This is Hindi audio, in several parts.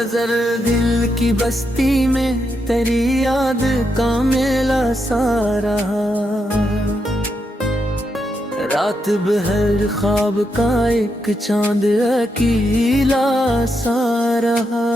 नजर दिल की बस्ती में तेरी याद का मेला सा रहा। रात बहर ख्वाब का एक चांद अकेला सा रहा।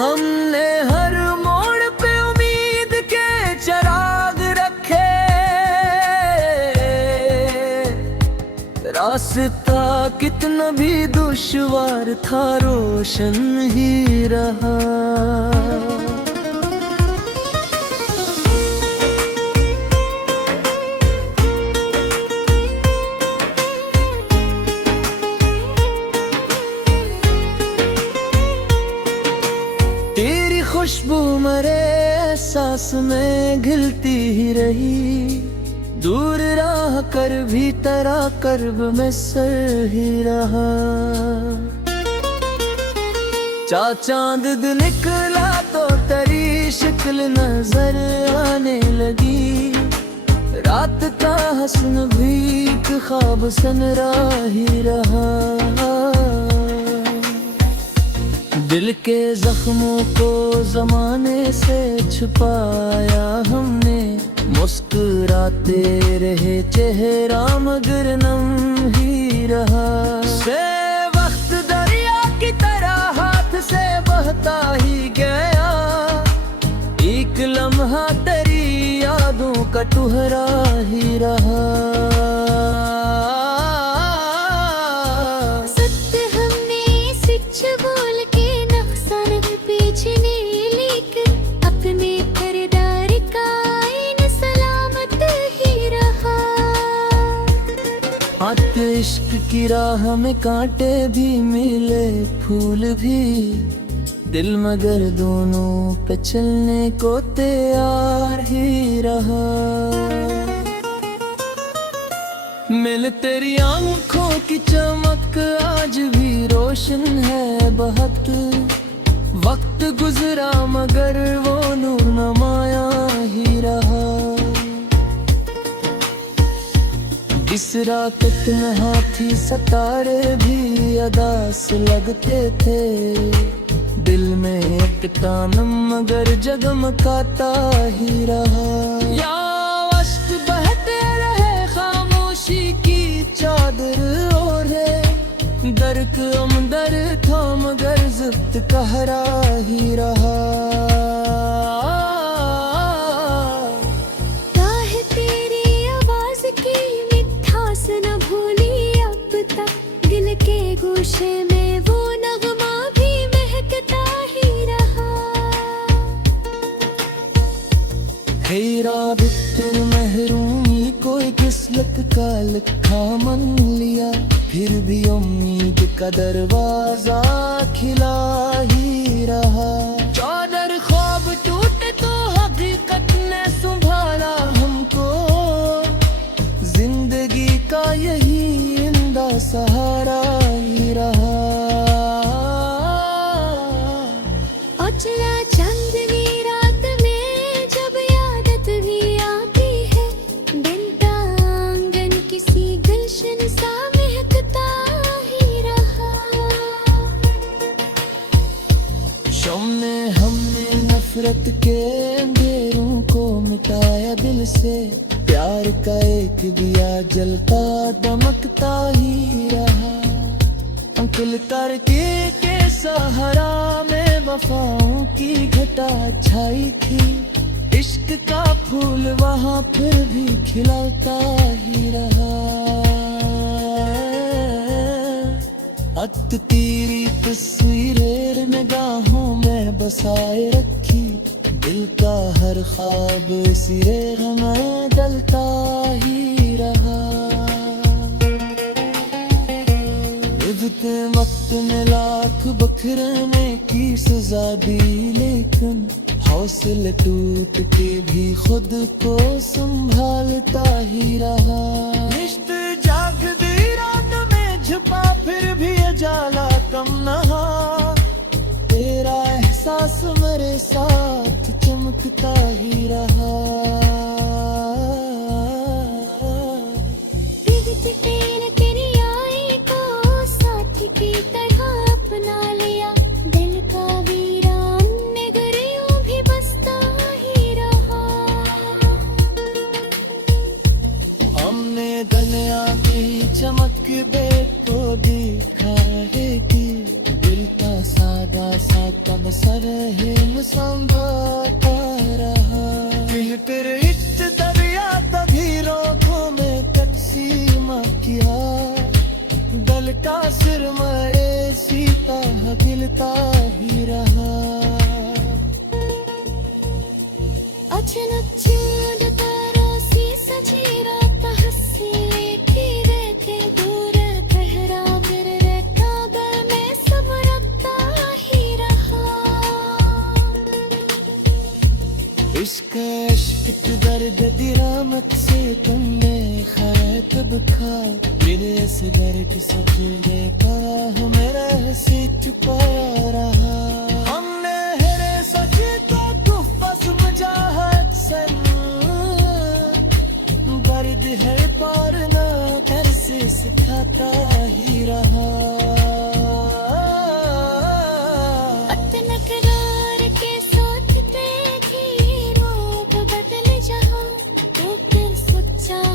हमने हर मोड़ पे उम्मीद के चिराग रखे, रास्ता कितना भी दुश्वार था रोशन ही रहा। तेरी खुशबू मरे एहसास में घिलती ही रही। दूर राह कर भी तेरा कर्ब में सर ही रहा। चांद निकला तो तेरी शक्ल नजर आने लगी। रात का हसन भी एक ख्वाब सन ही रहा। दिल के जख्मों को जमाने से छुपाया हमने, मुस्कुराते रहे चेहरा मगर नम ही रहा। से वक्त दरिया की तरह हाथ से बहता ही गया। एक लम्हा तेरी यादों का टुहरा ही रहा। इश्क की राह में कांटे भी मिले फूल भी, दिल मगर दोनों पे चलने को तैयार ही रहा। मिल तेरी आंखों की चमक आज भी रोशन है बहुत। वक्त गुजरा मगर वो नूर नमाया ही रहा। इस रात में हाथी सितारे भी अदास लगते थे। दिल में एक तानम मगर जगमगाता ही रहा। या अश्क बहते रहे खामोशी की चादर ओढ़े। दर्क अमदर था मगर ज़िफ्त कहरा ही रहा। गोशे में वो नगमा भी महकता ही रहा। बितर महरूमी कोई किस्मत का लिखा मन लिया। फिर भी उम्मीद का दरवाजा खिला ही रहा। चादर ख्वाब टूटे तो हकीकत ने संभाला हमको। जिंदगी का यही इंदा सहारा ही रहा। उजला चांदनी रात में जब यादत भी आती है। बिनता आंगन किसी गुलशन सा महकता ही रहा। शाम में हमने नफरत के अंधेरों को मिटाया दिल से। प्यार का एक दिया जलता दमकता ही रहा। अंकुल करके के सहारा में वफाओं की घटा छाई थी। इश्क का फूल वहाँ फिर भी खिलता ही रहा। तेरी तस्वीरें निगाहों में बसाए रखी। दिल का हर ख्वाब इसी रेख में डलता ही रहा। इब्ते वक्त में लाख बखरने की सजा दी, लेकिन हौसले टूट के भी खुद को संभालता ही रहा। रिश्ते जागती रात में छुपा फिर भी उजाला कम नहा। तेरा एहसास मेरे साथ चमकता ही रहा। तेरी आई को साथी की तरह अपना ले। देखो दिखा है कि दिल का सादा सा तब सरहीन संभाता रहा। फिर इश्क दरिया तभी रोकों में तकसीम किया। दल का सिरमा सीता गिलता ही रहा। अचानक चाँद तारों सी सजी रात हंसी लेती रहते दूर ठहरा मेरे काबे में सब रखता ही रहा। इश्क इश्क दर्द दिरामत से तुमने खाया तब खा। मेरे इस दर्द सपने का मेरा से छुपाया रहा। हमने हेरे सचे तो तुफा समझा हसन। दर्द है पार ना कर से सिखाता ही रहा।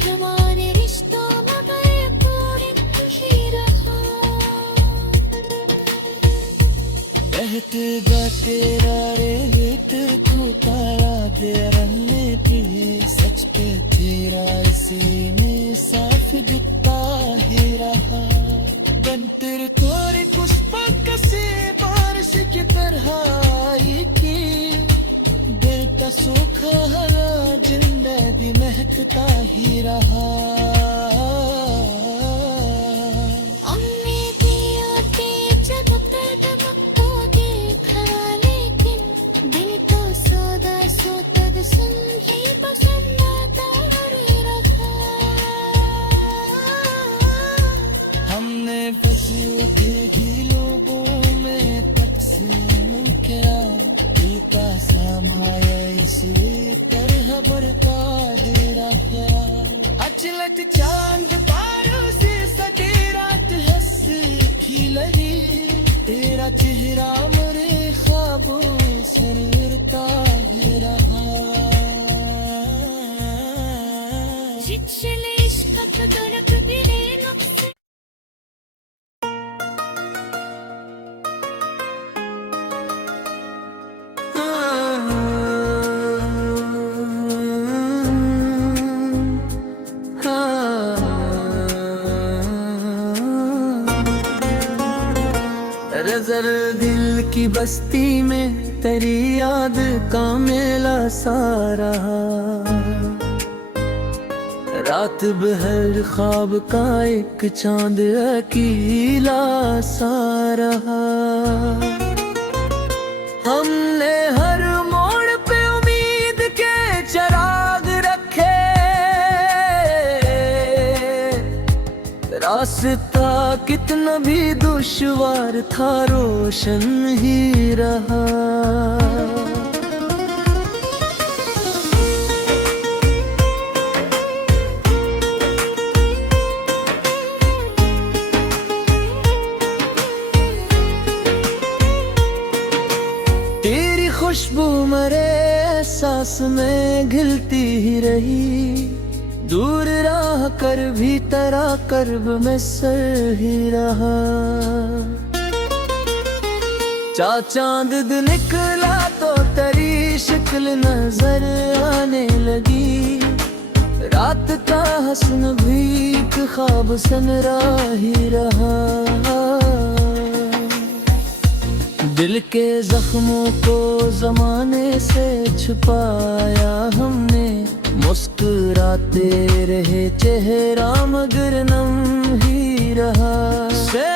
हमारे रिश्तों मगर पूरी ही रहा। कहते गा तेरा रेत तू तारा दे रंगने की। सच पे तेरा इसी में साफ दिखता ही रहा। बन तेरे थोड़ी पुष्पा कसे बारिश की तरह आई की। दिल का सूखा हरा जिंदगी महकता ही रहा। हमने बस उठे लोगों में तकसीम किया। दिल का सामाया इसी तरह बरता दे रहा। अचलत चांद तारों से सटी रात हंस की लगी। तेरा चेहरा मेरे ख्वाबों से उड़ता है रहा। जिचले इश्क का तड़प बिरे नुक्स। नजर दिल की बस्ती में तेरी याद का मेला सा रहा। रात बहर ख्वाब का एक चांद अकेला सा रहा। हमने हर मोड़ पे उम्मीद के चिराग रखे। रास्ता कितना भी दुश्वार था रोशन ही रहा। तेरी खुशबू मरे एहसास में घिलती ही रही। दूर राह कर भी तेरा कर्ब में सर ही रहा। चांद निकला तो तेरी शक्ल नजर आने लगी। रात का हसन भी एक ख्वाब सनरा ही रहा। दिल के जख्मों को जमाने से छुपाया हमने। मुस्कुराते रहे चेहरा मगर नम ही रहा। से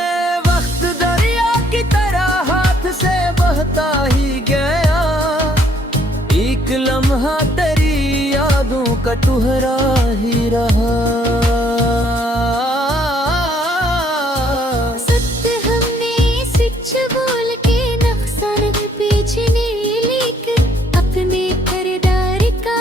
वक्त दरिया की तरह हाथ से बहता ही गया। एक लम्हा तेरी यादों का टुहरा ही रहा। सत्य हमने सच बोल के नक्शा नहीं बेचने। लेकिन अपने खरीदार का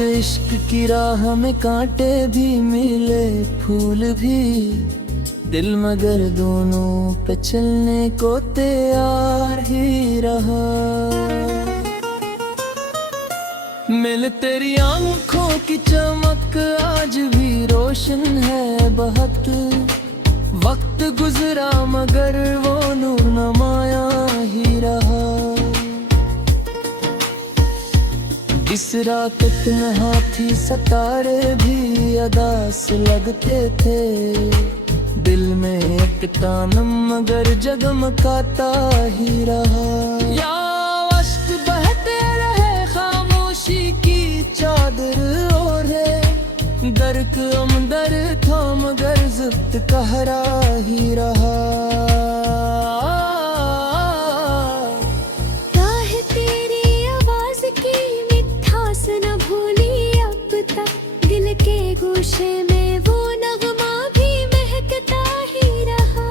इश्क की राह में कांटे भी मिले फूल भी। दिल मगर दोनों पे चलने को तैयार ही रहा। मिल तेरी आंखों आँखों की चमक आज भी रोशन है बहुत। वक्त गुजरा मगर वो नूर नमाया ही रहा। इस रात में हाथी सितारे भी अदास लगते थे। दिल में एक तानम मगर जगमगाता ही रहा। या अश्क बहते रहे खामोशी की चादर ओढ़े। दर्क अमदर था मगर ज़िद कहरा ही रहा। काहे तेरी आवाज की मिठास न भूली अब तक। दिल के गोशे में वो नगमा भी महकता ही रहा।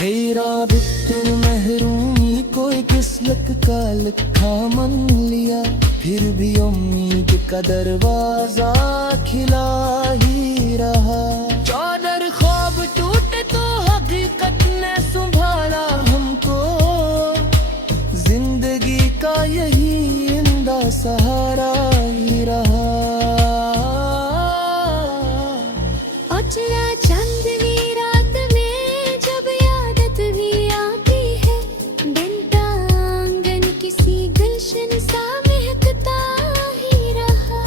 हेरा बित्तर महरूमी कोई किस्मत का लिखा मन लिया। फिर भी उम्मीद का दरवाजा खिला ही रहा। चादर ख्वाब टूटे तो हकीकत ने संभाला हमको। जिंदगी का यही इंदा सहारा ही रहा। उजला चांदनी रात में जब यादत भी आती है। बिनता आंगन किसी गुलशन सा महकता ही रहा।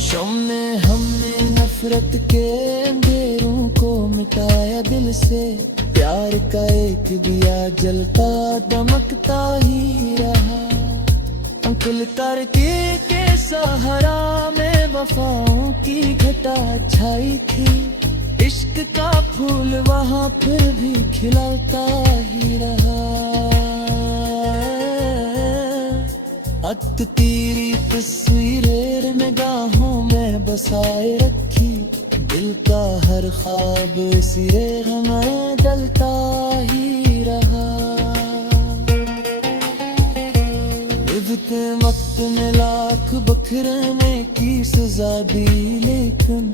शम में हमने नफरत के अंधेरों को मिटाया दिल से। प्यार का एक दिया जलता दमकता ही रहा। अंकुल करके के सहारा में वफाओं की घटा छाई थी। इश्क का फूल वहाँ फिर भी खिलता ही रहा। अत तेरी तस्वीरें निगाहों में बसाए रखी। दिल का हर ख्वाब सिरे हमें डलता ही रहा। इब्ते वक्त में लाख बखरने की सजा दी लेकिन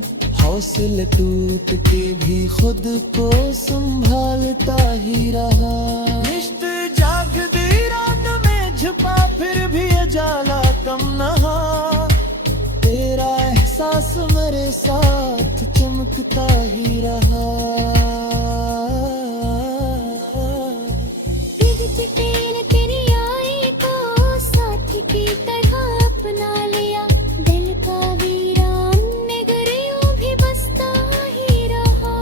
हौसले टूट के भी खुद को संभालता ही रहा। निश्त जागती रात में छुपा फिर भी जाला कम नहा। तेरा एहसास मेरे साथ चमकता ही रहा। तेरी आई को साथी की तरह अपना लिया। दिल का वीरान नगरियों भी बसता ही रहा।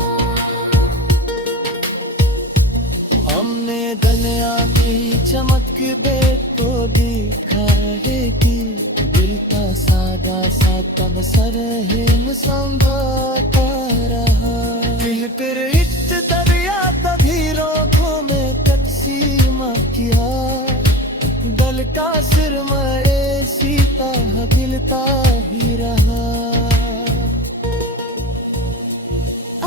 हमने दुनिया की चमक बे तो देखा है कि दिल का सादा सा तब सर है संभाता रहा। फिर इश्क दरिया तभी रोकों में तकसीमा किया। दल का सिर में सीता गिलता ही रहा।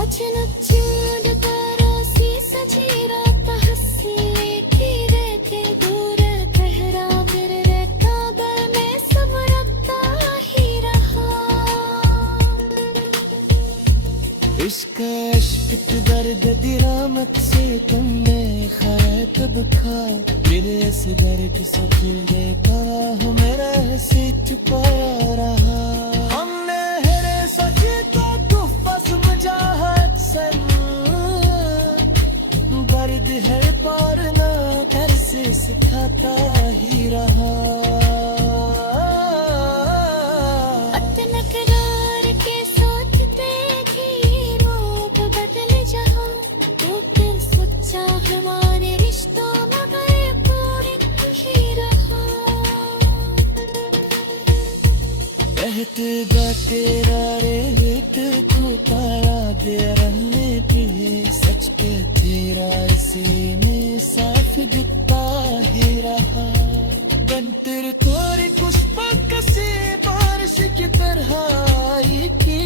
अचानक चाँद परोसी सजी रात हंसी लेती रहते दूर ठहरा। फिर काबल में सब रखता ही रहा। इश्क इश्क दर्द दिरामत से तुमने खाया कब खा। मेरे इस दर्द से दिल का मेरा से छुपा रहा। हमने हेरे सके तो तूफा समझा अक्सर। दर्द है पार ना घर से सिखाता ही रहा। करार के साथ देखी रूप बदल जहाँ। तो फिर सोचा हमारे रिश्तों मगर पूरे ही रहा। कहते गाते रे लेट को तारा दे रहने की। सच के तेरा इसी में साफ दिखता ही रहा। बंतर तोरे पुष्प कसे बारिश की तरह आई की।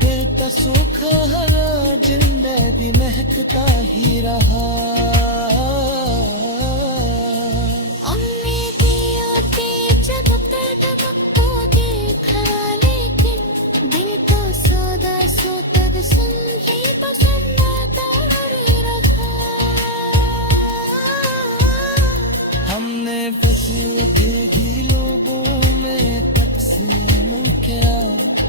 दिल का सूखा हरा जिंदगी महकता ही रहा। फंसे थी लोगों में तब से मैं क्या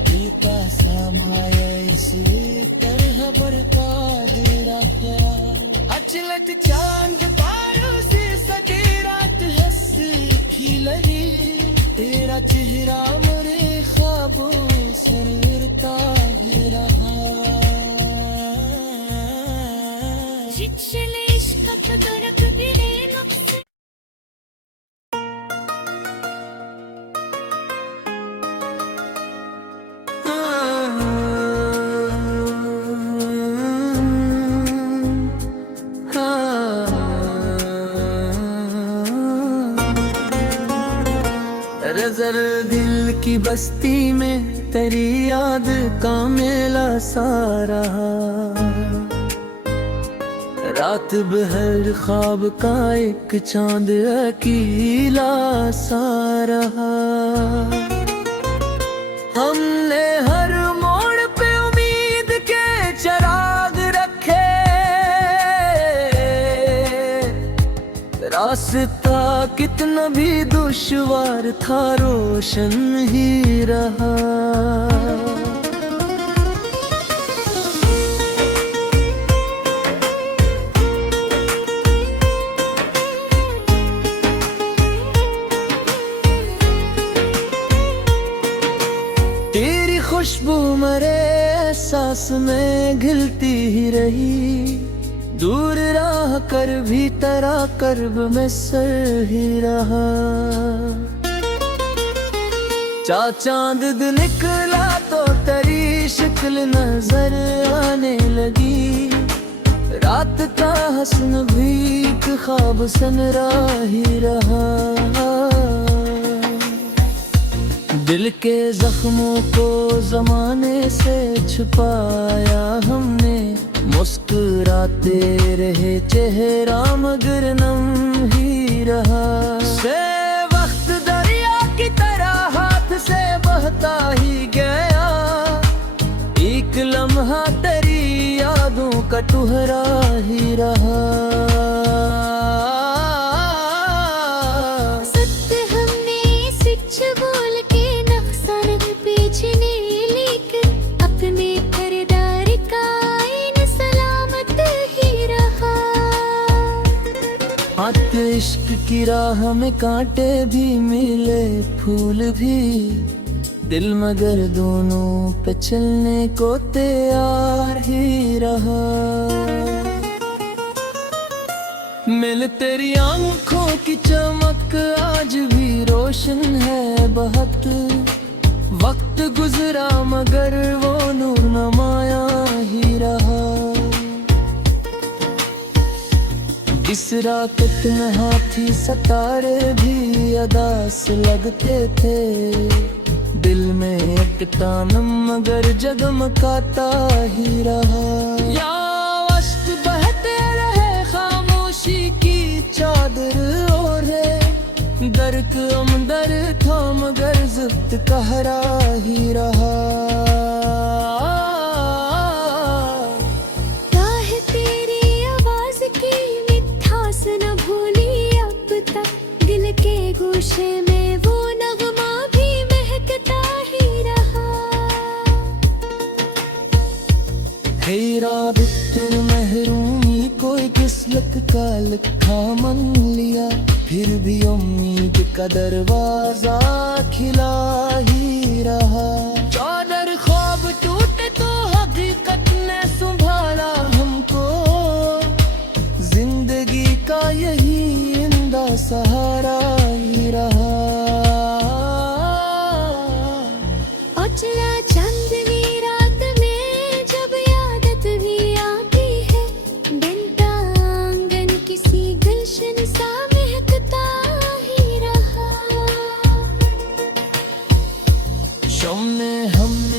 पीता समाया इसी तरह बरका दे रहा अचलत चांद तारों से सजी रात हंसी की लगी तेरा चेहरा मेरे ख्वाबों से उड़ता है रहा जिचले इश्क का तरक दिले नक्शे नजर दिल की बस्ती में तेरी याद का मेला सारा रात बहर ख्वाब का एक चांद अकेला सा रहा हमने हर मोड़ पे उम्मीद के चिराग रखे रास्ता कितना भी दुश्वार था रोशन ही रहा तेरी खुशबू मरे एहसास में घिलती ही रही दूर राह कर भी तेरा कर्ब में सर ही रहा चांद निकला तो तेरी शक्ल नजर आने लगी रात का हसन भी एक ख्वाब सनरा ही रहा दिल के जख्मों को जमाने से छुपाया हमने मुस्कुराते रहे चेहरा मगर नम ही रहा से वक्त दरिया की तरह हाथ से बहता ही गया एक लम्हा तेरी यादों का टुहरा ही रहा इश्क की राह में कांटे भी मिले फूल भी दिल मगर दोनों पे चलने को तैयार ही रहा मिल तेरी आंखों की चमक आज भी रोशन है बहुत वक्त गुजरा मगर वो नूर नमाया ही रहा इस रात में हाथी सतारे भी अदास लगते थे दिल में एक तानम मगर जगमगाता ही रहा या अश्क बहते रहे खामोशी की चादर ओढ़े दर्क अमदर था मगर ज़िफ्त कहरा ही रहा गोशे में वो नगमा भी महकता ही रहा हेरा बितर महरूमी कोई किस्मत का लिखा मन लिया फिर भी उम्मीद का दरवाजा खिला ही रहा चादर ख्वाब टूटे तो हकीकत ने संभाला हमको जिंदगी का यही इंदा सहारा रहा उजला चांदनी रात में जब यादत भी आती है बिन आंगन किसी गुलशन सा महकता ही रहा शम्मे हम